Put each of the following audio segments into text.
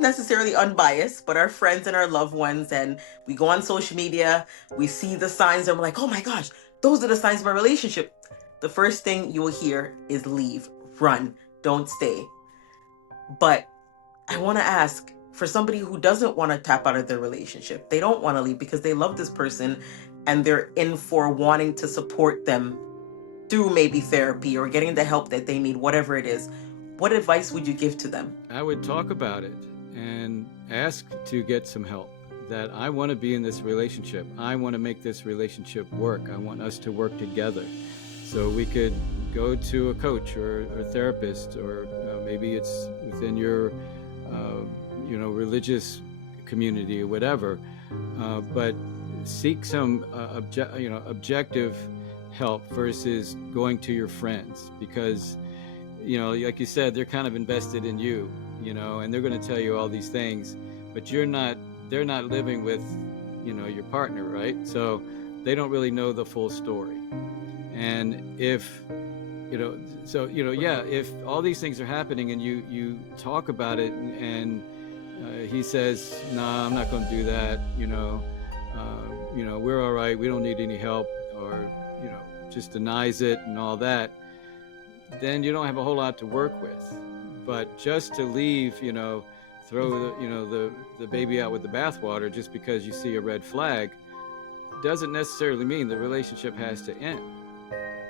necessarily unbiased, but our friends and our loved ones, and we go on social media, we see the signs, and we're like, oh my gosh, those are the signs of my relationship. The first thing you will hear is leave, run, don't stay. But I want to ask for somebody who doesn't want to tap out of their relationship, they don't want to leave because they love this person and they're in for wanting to support them through maybe therapy or getting the help that they need, whatever it is. What advice would you give to them? I would talk about it and ask to get some help. That I want to be in this relationship. I want to make this relationship work. I want us to work together. So we could go to a coach or therapist, or maybe it's within your, uh, religious community or whatever. But seek some objective help versus going to your friends, because like you said, they're kind of invested in you, and they're going to tell you all these things, but they're not living with, your partner, right? So they don't really know the full story. And if, yeah, if all these things are happening and you talk about it, and he says, "Nah, I'm not going to do that," we're all right, we don't need any help, or just denies it and all that, then you don't have a whole lot to work with. But just to leave, throw the baby out with the bathwater just because you see a red flag, doesn't necessarily mean the relationship has to end.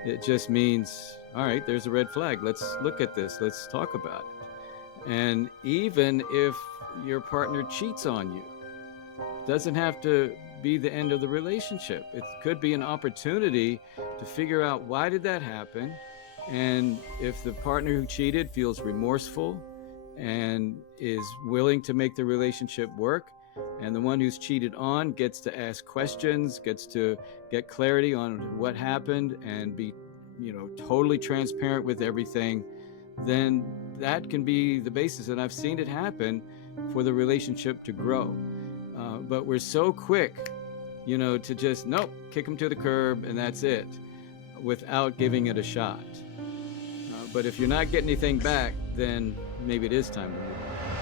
It just means, all right, there's a red flag. Let's look at this. Let's talk about it. And even if your partner cheats on you, doesn't have to be the end of the relationship. It could be an opportunity to figure out, why did that happen? And if the partner who cheated feels remorseful and is willing to make the relationship work, and the one who's cheated on gets to ask questions, gets to get clarity on what happened, and be, totally transparent with everything, then that can be the basis. And I've seen it happen for the relationship to grow. But we're so quick, to just, nope, kick them to the curb and that's it, without giving it a shot. But if you're not getting anything back, then maybe it is time to move on.